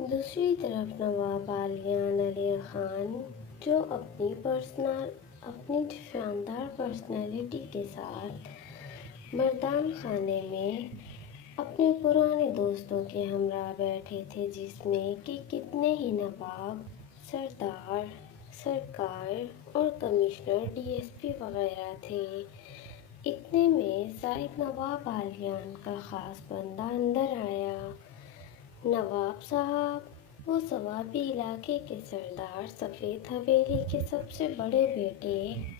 دوسری طرف نواب عالیان علی خان جو اپنی شاندار پرسنالٹی کے ساتھ مردان خانے میں اپنے پرانے دوستوں کے ہمراہ بیٹھے تھے، جس میں کہ کتنے ہی نواب، سردار، سرکار اور کمشنر، ڈی ایس پی وغیرہ تھے۔ اتنے میں زائد نواب عالیان کا خاص بندہ اندر آیا۔ نواب صاحب، وہ ثوابی علاقے کے سردار، سفید حویلی کے سب سے بڑے بیٹے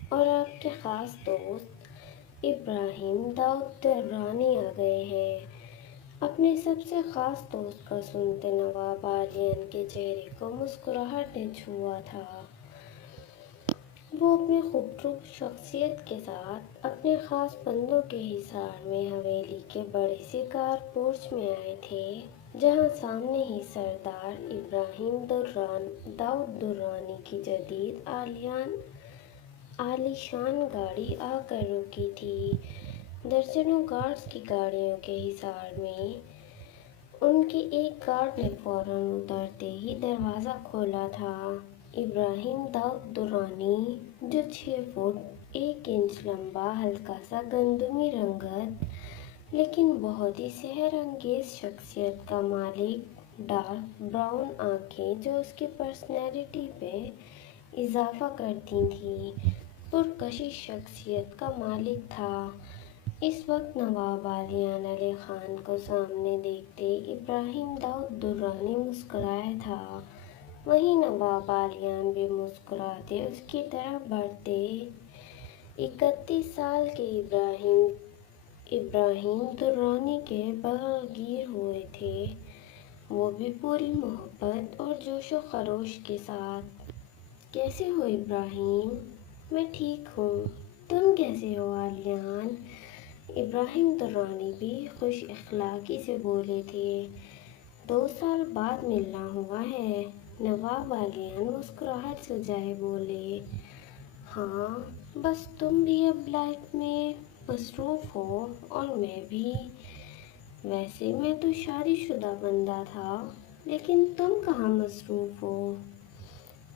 اور آپ کے خاص دوست ابراہیم داؤد درانی آ گئے ہیں۔ اپنے سب سے خاص دوست کا سنتے نواب عالیان کے چہرے کو مسکراہٹ نے چھوا تھا۔ وہ اپنی خوبصورت شخصیت کے ساتھ اپنے خاص بندوں کے حصار میں حویلی کے بڑے سے کار پورچ میں آئے تھے، جہاں سامنے ہی سردار ابراہیم داؤد درانی کی جدید عالی شان گاڑی آ کر رکی تھی۔ درجنوں گارڈز کی گاڑیوں کے حصار میں ان کے ایک گارڈ نے فوراً اترتے ہی دروازہ کھولا تھا۔ ابراہیم داؤد درانی، جو 6 فٹ 1 انچ لمبا، ہلکا سا گندمی رنگت لیکن بہت ہی سحر انگیز شخصیت کا مالک، ڈارک براؤن آنکھیں جو اس کی پرسنالٹی میں اضافہ کرتی تھیں، پرکشش شخصیت کا مالک تھا۔ اس وقت نواب عالیان علی خان کو سامنے دیکھتے ابراہیم داؤد درانی مسکرایا تھا، وہیں نواب عالیان بھی مسکراتے اس کی طرف بڑھتے۔ 31 سال کے ابراہیم درانی کے بغل گیر ہوئے تھے، وہ بھی پوری محبت اور جوش و خروش کے ساتھ۔ کیسے ہو ابراہیم؟ میں ٹھیک ہوں، تم کیسے ہو عالیان؟ ابراہیم درانی بھی خوش اخلاقی سے بولے تھے۔ 2 سال بعد ملنا ہوا ہے، نواب عالیان مسکراہٹ سجائے بولے۔ ہاں، بس تم بھی اب لائف میں مصروف ہو اور میں بھی۔ ویسے میں تو شادی شدہ بندہ تھا، لیکن تم کہاں مصروف ہو؟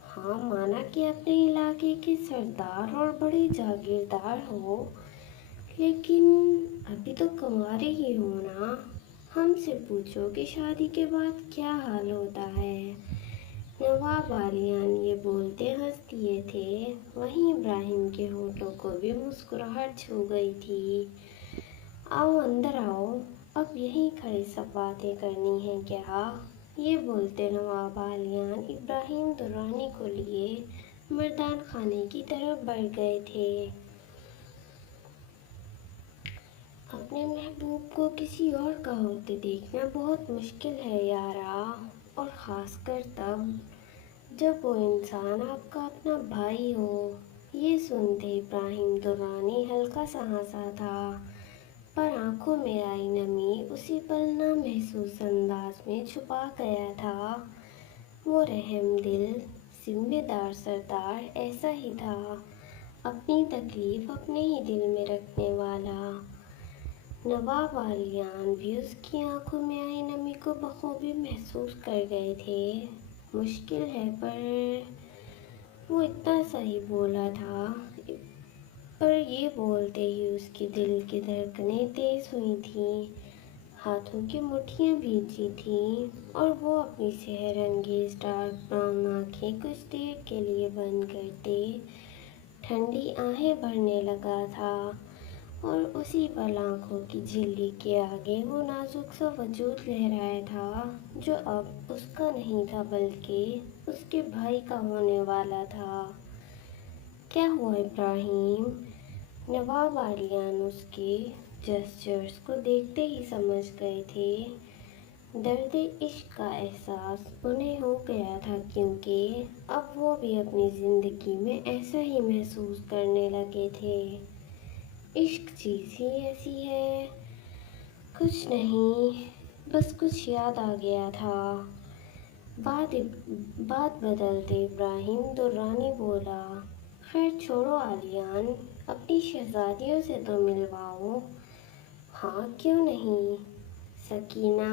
ہاں، مانا کہ اپنے علاقے کے سردار اور بڑے جاگیردار ہو، لیکن ابھی تو کنوارے ہی ہو نا۔ ہم سے پوچھو کہ شادی کے بعد کیا حال ہوتا ہے؟ نواب عالیان یہ بولتے ہنس دیے تھے، وہیں ابراہیم کے ہونٹوں کو بھی مسکراہٹ چھو گئی تھی۔ آؤ اندر آؤ، اب یہیں کھڑے سب باتیں کرنی ہیں کیا؟ یہ بولتے نواب عالیان ابراہیم درانی کو لیے مردان خانے کی طرف بڑھ گئے تھے۔ اپنے محبوب کو کسی اور کا ہوتے دیکھنا بہت مشکل ہے یارا، اور خاص کر تب جب وہ انسان آپ کا اپنا بھائی ہو۔ یہ سنتے ابراہیم درانی ہلکا سا ہنسا تھا، پر آنکھوں میں آئی نمی اسی پل نامحسوس انداز میں چھپا گیا تھا۔ وہ رحم دل، ذمہ دار سردار ایسا ہی تھا، اپنی تکلیف اپنے ہی دل میں رکھنے والا۔ نواب عالیان بھی اس کی آنکھوں میں آئی نمی کو بخوبی محسوس کر گئے تھے۔ مشکل ہے، پر وہ اتنا سا ہی بولا تھا، پر یہ بولتے ہی اس کی دل کی دھڑکنیں تیز ہوئی تھیں، ہاتھوں کی مٹھیاں بھیجی تھیں، اور وہ اپنی سحر انگیز ڈارک براؤن آنکھیں کچھ دیر کے لیے بند کرتے ٹھنڈی آہیں بھرنے لگا تھا، اور اسی پل آنکھوں کی جھلی کے آگے وہ نازک سا وجود لہرایا تھا، جو اب اس کا نہیں تھا بلکہ اس کے بھائی کا ہونے والا تھا۔ کیا ہوا ابراہیم؟ نواب عالیان اس کے جسچرز کو دیکھتے ہی سمجھ گئے تھے۔ درد عشق کا احساس انہیں ہو گیا تھا، کیونکہ اب وہ بھی اپنی زندگی میں ایسا ہی محسوس کرنے لگے تھے۔ عشق چیز ہی ایسی ہے۔ کچھ نہیں، بس کچھ یاد آ گیا تھا۔ بات بدلتے ابراہیم درانی بولا، خیر چھوڑو عالیان، اپنی شہزادیوں سے تو ملواؤ۔ ہاں کیوں نہیں؟ سکینہ،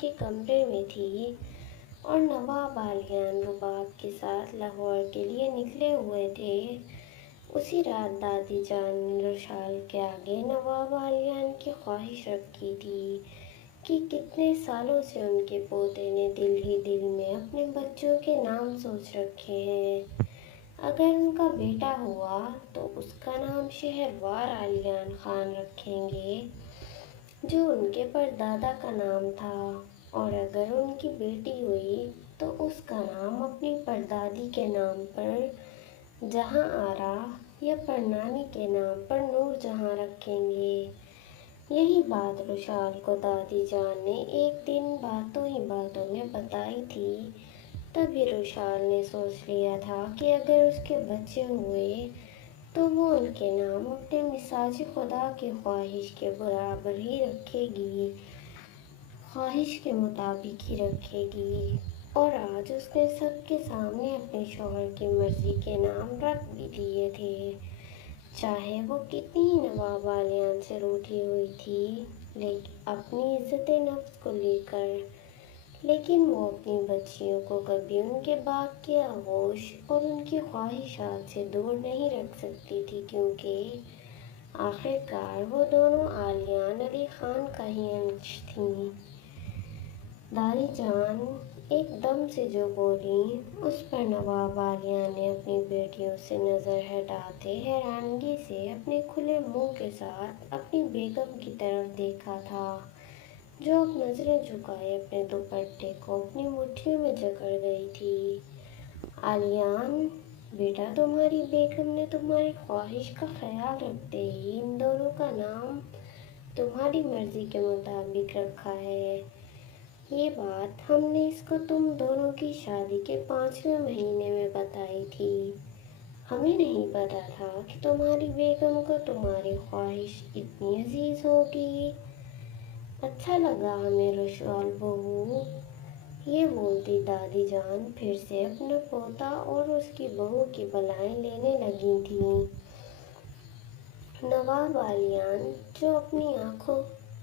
کے کمرے میں تھی اور نواب عالیان رباب کے ساتھ لاہور کے لیے نکلے ہوئے تھے، اسی رات دادی جان نے رشال کے آگے نواب عالیان کی خواہش رکھی تھی کہ کتنے سالوں سے ان کے پوتے نے دل ہی دل میں اپنے بچوں کے نام سوچ رکھے ہیں۔ اگر ان کا بیٹا ہوا تو اس کا نام شہریار عالیان خان رکھیں گے، جو ان کے پردادا کا نام تھا، اور اگر ان کی بیٹی ہوئی تو اس کا نام اپنی پردادی کے نام پر جہاں آرا یا پرنانی کے نام پر نور جہاں رکھیں گے۔ یہی بات رشال کو دادی جان نے ایک دن باتوں ہی باتوں میں بتائی تھی۔ تبھی رشال نے سوچ لیا تھا کہ اگر اس کے بچے ہوئے تو وہ ان کے نام اپنے مزاج خدا کی خواہش کے برابر ہی رکھے گی، خواہش کے مطابق ہی رکھے گی۔ اور آج اس نے سب کے سامنے اپنے شوہر کی مرضی کے نام رکھ بھی دیے تھے، چاہے وہ کتنی ہی نواب عالیان سے روٹھی ہوئی تھی لیکن اپنی عزت نفس کو لے کر۔ لیکن وہ اپنی بچیوں کو کبھی ان کے باغ کے آغوش اور ان کی خواہشات سے دور نہیں رکھ سکتی تھی، کیونکہ آخرکار وہ دونوں عالیان علی خان کا ہی انش تھیں۔ دادی جان ایک دم سے جو بولیں، اس پر نواب عالیان نے اپنی بیٹیوں سے نظر ہٹاتے حیرانگی سے اپنے کھلے منہ کے ساتھ اپنی بیگم کی طرف دیکھا تھا، جو اب نظریں جھکائے اپنے دوپٹے کو اپنی مٹھیوں میں جکڑ گئی تھی۔ عالیان بیٹا، تمہاری بیگم نے تمہاری خواہش کا خیال رکھتے ہی ان دونوں کا نام تمہاری مرضی کے مطابق رکھا ہے۔ یہ بات ہم نے اس کو تم دونوں کی شادی کے 5ویں مہینے میں بتائی تھی۔ ہمیں نہیں پتا تھا کہ تمہاری بیگم کو تمہاری خواہش اتنی عزیز ہوگی۔ اچھا لگا ہمیں رشال بہو، یہ بولتی دادی جان پھر سے اپنا پوتا اور اس کی بہو کی بلائیں لینے لگی تھیں۔ نواب عالیان جو اپنی آنکھوں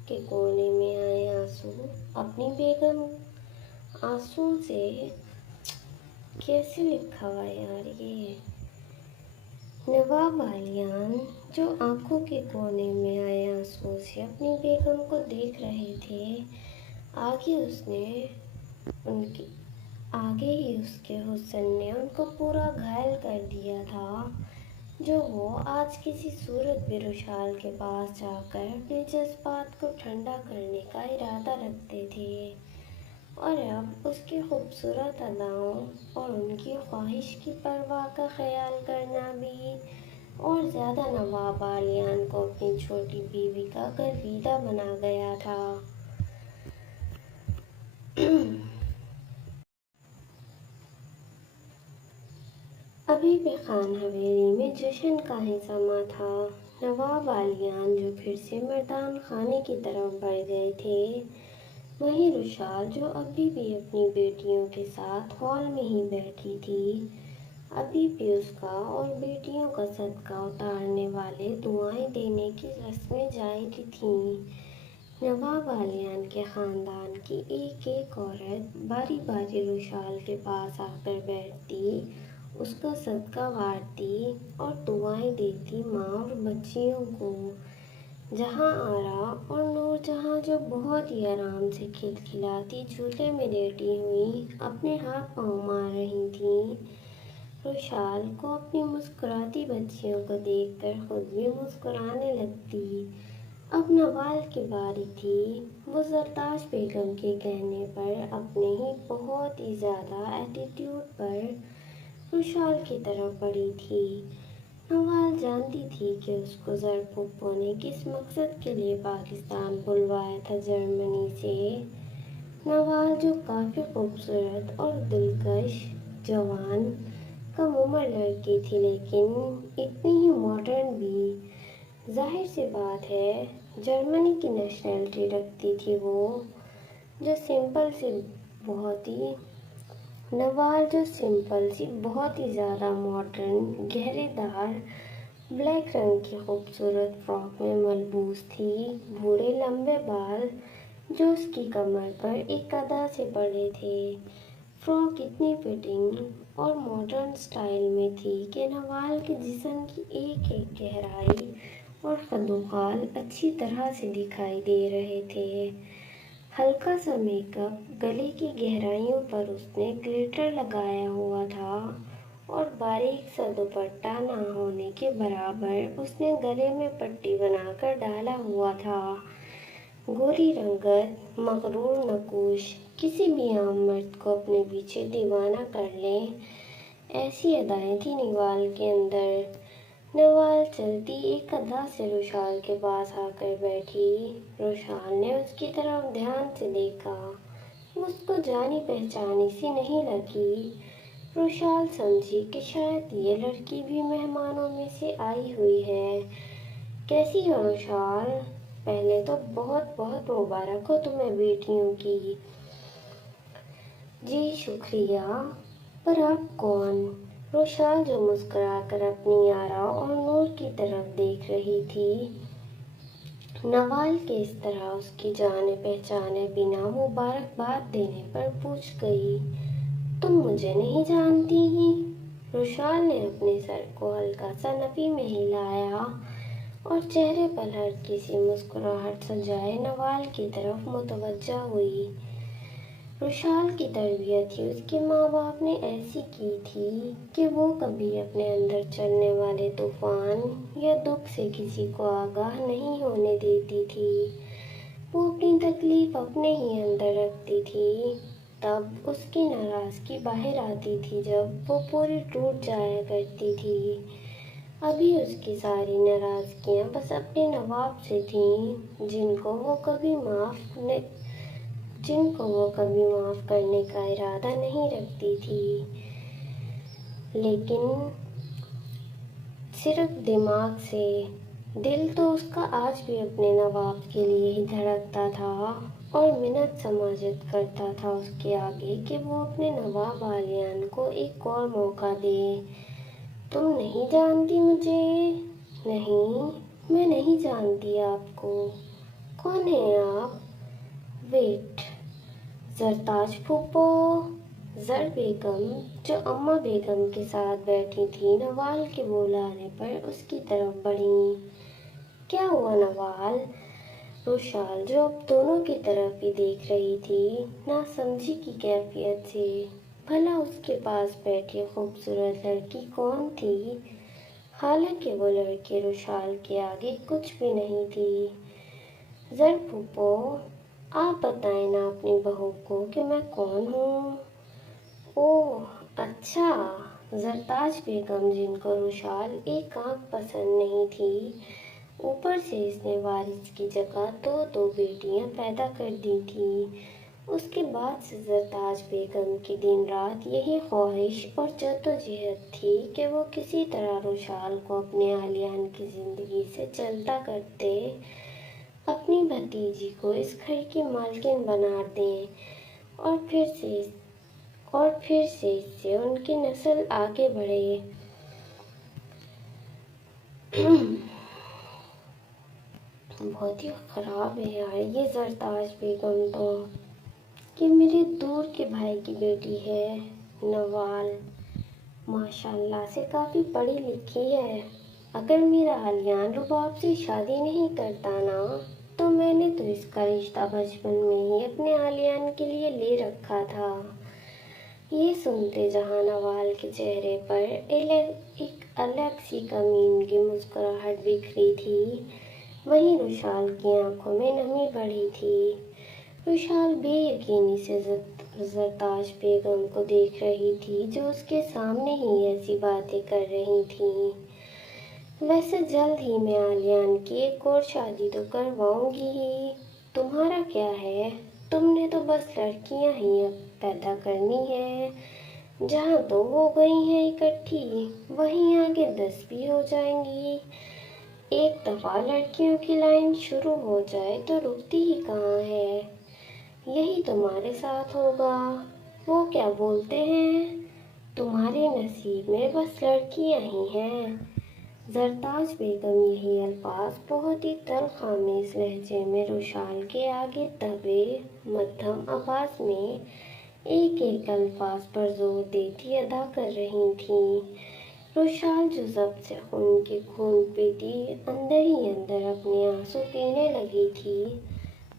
کے کونے میں آئے آنسو اپنی بیگم آنسو سے کیسے لکھا ہوا یار یہ نواب عالیان جو آنکھوں کے کونے میں آئے آنسو سے اپنی بیگم کو دیکھ رہے تھے، آگے ہی اس کے حسن نے ان کو پورا گھائل کر دیا تھا، جو وہ آج کسی صورت بھی رشال کے پاس جا کر اپنے جذبات کو ٹھنڈا کرنے کا ارادہ رکھتے تھے، اور اب اس کی خوبصورت اداؤں اور ان کی خواہش کی پرواہ کا خیال کرنا بھی اور زیادہ نواب عالیان کو اپنی چھوٹی بیوی کا گرویدہ بنا گیا تھا۔ ابھی بھی خان حویلی میں جشن کا ہی سماں تھا۔ نواب عالیان جو پھر سے مردان خانے کی طرف بڑھ گئے تھے، وہیں رشال جو ابھی بھی اپنی بیٹیوں کے ساتھ ہال میں ہی بیٹھی تھی، ابھی بھی اس کا اور بیٹیوں کا صدقہ اتارنے والے دعائیں دینے کی رسمیں جاری تھیں۔ نواب عالیان کے خاندان کی ایک ایک عورت باری باری رشال کے پاس آ کر بیٹھتی، اس کا صدقہ وارتی اور دعائیں دیتی ماں اور بچیوں کو۔ جہاں آرا اور نور جہاں جو بہت ہی آرام سے کھلکھلاتی جھولے میں لیٹی ہوئی اپنے ہاتھ پاؤں مار رہی تھیں، رشال کو اپنی مسکراتی بچیوں کو دیکھ کر خود بھی مسکرانے لگتی۔ اب نوال کی باری تھی۔ وہ زرتاج بیگم کے کہنے پر اپنے ہی بہت ہی زیادہ ایٹیٹیوڈ پر رشال کی طرف بڑھی تھی۔ نوال جانتی تھی کہ اس کو زر پھپھو نے کس مقصد کے لیے پاکستان بلوایا تھا جرمنی سے۔ نوال جو کافی خوبصورت اور دلکش جوان کم عمر لڑکی تھی، لیکن اتنی ہی ماڈرن بھی۔ ظاہر سی بات ہے جرمنی کی نیشنلٹی رکھتی تھی وہ، جو سمپل سی بہت ہی زیادہ ماڈرن گہرے دار بلیک رنگ کی خوبصورت فراک میں ملبوس تھی۔ بھورے لمبے بال جو اس کی کمر پر ایک ادا سے پڑے تھے۔ فراک اتنی فٹنگ اور ماڈرن سٹائل میں تھی کہ نوال کے جسم کی ایک ایک گہرائی اور قد و خال اچھی طرح سے دکھائی دے رہے تھے۔ ہلکا سا میک اپ، گلے کی گہرائیوں پر اس نے گلیٹر لگایا ہوا تھا اور باریک سا دوپٹہ نہ ہونے کے برابر اس نے گلے میں پٹی بنا کر ڈالا ہوا تھا۔ گوری رنگت، مغرور نقوش، کسی بھی عام مرد کو اپنے پیچھے دیوانہ کر لیں، ایسی ادائیں تھی نوال کے اندر۔ نوال چلتی ایک ادا سے روشال کے پاس آ کر بیٹھی۔ روشال نے اس کی طرف دھیان سے دیکھا، اس کو جانی پہچانی سی نہیں لگی۔ روشال سمجھی کہ شاید یہ لڑکی بھی مہمانوں میں سے آئی ہوئی ہے۔ کیسی ہو روشال؟ پہلے تو بہت بہت مبارک ہو تمہیں بیٹیوں کی۔ جی شکریہ، پر آپ کون؟ روشال جو مسکرا کر اپنی آرا اور نور کی طرف دیکھ رہی تھی، نوال کے اس طرح اس کی جانے پہچانے بنا مبارکباد دینے پر پوچھ گئی، تم مجھے نہیں جانتی؟ روشال نے اپنے سر کو ہلکا سا نفی میں ہلایا اور چہرے پر ہلکی سی مسکراہٹ سجائے نوال کی طرف متوجہ ہوئی۔ روشال کی تربیت ہی اس کے ماں باپ نے ایسی کی تھی کہ وہ کبھی اپنے اندر چلنے والے طوفان یا دکھ سے کسی کو آگاہ نہیں ہونے دیتی تھی۔ وہ اپنی تکلیف اپنے ہی اندر رکھتی تھی، تب اس کی ناراضگی باہر آتی تھی جب وہ پوری ٹوٹ جایا کرتی تھی۔ ابھی اس کی ساری ناراضگیاں بس اپنے نواب سے تھیں، جن کو وہ کبھی معاف کرنے کا ارادہ نہیں رکھتی تھی، لیکن صرف دماغ سے۔ دل تو اس کا آج بھی اپنے نواب کے لیے ہی دھڑکتا تھا اور منت سماجت کرتا تھا اس کے آگے کہ وہ اپنے نواب عالیان کو ایک اور موقع دے۔ تم نہیں جانتی مجھے؟ نہیں، میں نہیں جانتی آپ کو۔ کون ہیں آپ؟ ویٹ، زرتاج پھوپھو؟ زر بیگم جو اماں بیگم کے ساتھ بیٹھی تھی، نوال کے بلانے پر اس کی طرف بڑھیں۔ کیا ہوا نوال؟ روشال جو اب دونوں کی طرف ہی دیکھ رہی تھی، ناسمجھی کی کیفیت سے، بھلا اس کے پاس بیٹھی خوبصورت لڑکی کون تھی؟ حالانکہ وہ لڑکی روشال کے آگے کچھ بھی نہیں تھی۔ زر پھوپھو، آپ بتائیں نا اپنی بہو کو کہ میں کون ہوں۔ اوہ اچھا، زرتاج بیگم جن کو روشال ایک آنکھ پسند نہیں تھی، اوپر سے اس نے وارث کی جگہ دو بیٹیاں پیدا کر دی تھیں۔ اس کے بعد سے زرتاج بیگم کی دن رات یہی خواہش اور جدوجہد تھی کہ وہ کسی طرح روشال کو اپنے عالیان کی زندگی سے چلتا کرتے، اپنی بھتیجی کو اس گھر کی مالکن بنا دیں اور پھر سے اس سے ان کی نسل آگے بڑھے۔ بہت ہی خراب ہے یار یہ زرتاج بیگم تو، کہ میرے دور کے بھائی کی بیٹی ہے۔ نوال ماشاءاللہ سے کافی پڑھی لکھی ہے۔ اگر میرا عالیان رباب سے شادی نہیں کرتا نا، تو میں نے تو اس کا رشتہ بچپن میں ہی اپنے عالیان کے لیے لے رکھا تھا۔ یہ سنتے جہاں نوال کے چہرے پر ایک الگ سی کمینگی مسکراہٹ بکھری تھی، وہیں روشال کی آنکھوں میں نمی بڑھی تھی۔ روشال بے یقینی سے زرتاج بیگم کو دیکھ رہی تھی جو اس کے سامنے ہی ایسی باتیں کر رہی تھیں۔ ویسے جلد ہی میں عالیان کی ایک اور شادی تو کرواؤں گی ہی، تمہارا کیا ہے؟ تم نے تو بس لڑکیاں ہی پیدا کرنی ہیں، جہاں دو ہو گئی ہیں اکٹھی، وہیں آگے 10 بھی ہو جائیں گی۔ ایک دفعہ لڑکیوں کی لائن شروع ہو جائے تو رکتی ہی کہاں ہے۔ یہی تمہارے ساتھ ہوگا۔ وہ کیا بولتے ہیں، تمہارے نصیب میں بس لڑکیاں ہی ہیں۔ زرتاج بیگم یہی الفاظ بہت ہی تلخ لہجے میں روشال کے آگے دبے مدھم آواز میں ایک ایک الفاظ پر زور دیتی ادا کر رہی تھیں۔ روشال جو ضبط سے ان کے خون پیتی اندر ہی اندر اپنے آنسو پینے لگی تھی،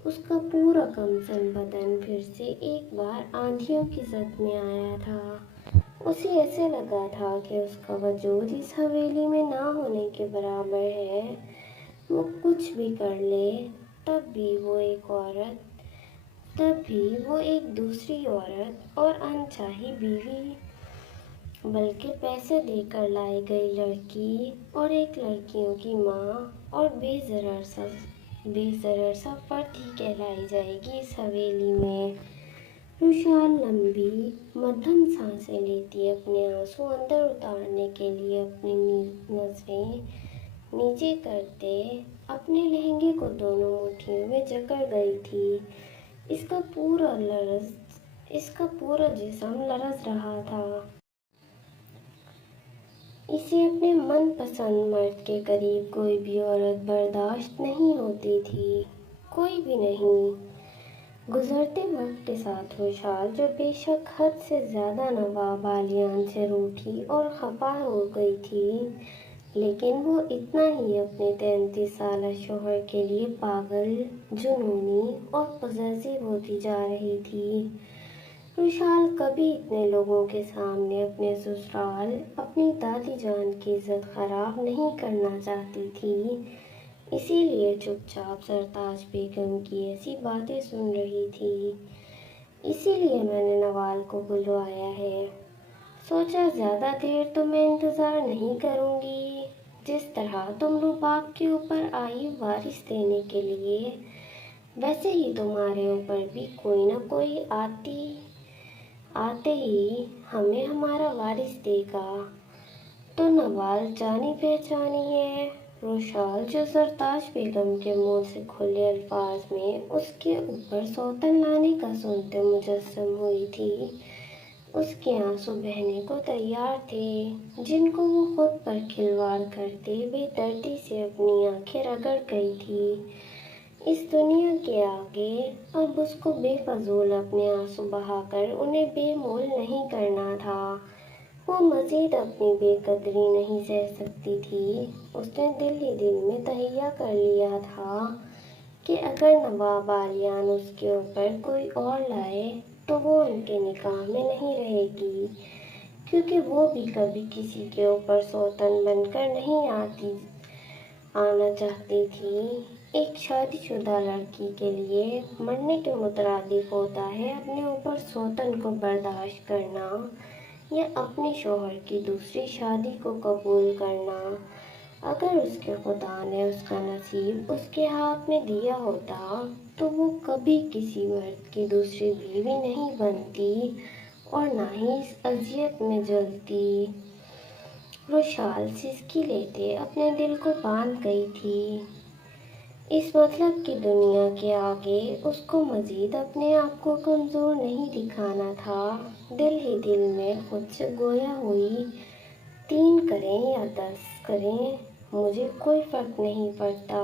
اس کا پورا کمزن بدن پھر سے ایک بار آندھیوں کی زد میں آیا تھا۔ اسے ایسے لگا تھا کہ اس کا وجود اس حویلی میں نہ ہونے کے برابر ہے۔ وہ کچھ بھی کر لے تب بھی وہ ایک دوسری عورت اور انچاہی بیوی، بلکہ پیسے دے کر لائی گئی لڑکی اور ایک لڑکیوں کی ماں اور بے ضرر سا فرد ہی کہلائی جائے گی اس حویلی میں۔ روشال لمبی مدھم سانسیں لیتی اپنے آنسو اندر اتارنے کے لیے اپنی نظریں نیچے کرتے اپنے لہنگے کو دونوں مٹھیوں میں جکڑ گئی تھی۔ اس کا پورا جسم لرز رہا تھا۔ اسے اپنے من پسند مرد کے قریب کوئی بھی عورت برداشت نہیں ہوتی تھی، کوئی بھی نہیں۔ گزرتے وقت کے ساتھ روشال، جو بے شک حد سے زیادہ نواب عالیان سے روٹھی اور خفا ہو گئی تھی، لیکن وہ اتنا ہی اپنے 33 سالہ شوہر کے لیے پاگل، جنونی اور پوزیسو ہوتی جا رہی تھی۔ روشال کبھی اتنے لوگوں کے سامنے اپنے سسرال، اپنی دادی جان کی عزت خراب نہیں کرنا چاہتی تھی، اسی لیے چپ چاپ زرتاج بیگم کی ایسی باتیں سن رہی تھی۔ اسی لیے میں نے نوال کو بلوایا ہے۔ سوچا زیادہ دیر تو میں انتظار نہیں کروں گی۔ جس طرح تم رباب کے اوپر آئی وارث دینے کے لیے، ویسے ہی تمہارے اوپر بھی کوئی نہ کوئی آتے ہی ہمیں ہمارا وارث دے گا۔ تو نوال جانی پہچانی ہے۔ روشال، جو زرتاج بیگم کے منہ سے کھلے الفاظ میں اس کے اوپر سوتن لانے کا سنتے مجسم ہوئی تھی، اس کے آنسو بہنے کو تیار تھے، جن کو وہ خود پر کھلواڑ کرتے بے دردی سے اپنی آنکھیں رگڑ گئی تھی۔ اس دنیا کے آگے اب اس کو بے فضول اپنے آنسو بہا کر انہیں بے مول نہیں کرنا تھا۔ وہ مزید اپنی بے قدری نہیں سہ سکتی تھی۔ اس نے دل ہی دل میں تہیہ کر لیا تھا کہ اگر نواب عالیان اس کے اوپر کوئی اور لائے تو وہ ان کے نکاح میں نہیں رہے گی، کیونکہ وہ بھی کبھی کسی کے اوپر سوتن بن کر نہیں آنا چاہتی تھی۔ ایک شادی شدہ لڑکی کے لیے مرنے کے مترادف ہوتا ہے اپنے اوپر سوتن کو برداشت کرنا یا اپنے شوہر کی دوسری شادی کو قبول کرنا۔ اگر اس کے خدا نے اس کا نصیب اس کے ہاتھ میں دیا ہوتا تو وہ کبھی کسی مرد کی دوسری بیوی نہیں بنتی اور نہ ہی اس اذیت میں جلتی۔ روشال سسکی لیتے اپنے دل کو باندھ گئی تھی۔ اس مطلب کی دنیا کے آگے اس کو مزید اپنے آپ کو کمزور نہیں دکھانا تھا۔ دل ہی دل میں خود سے گویا ہوئی، 3 کریں یا 10 کریں، مجھے کوئی فرق نہیں پڑتا۔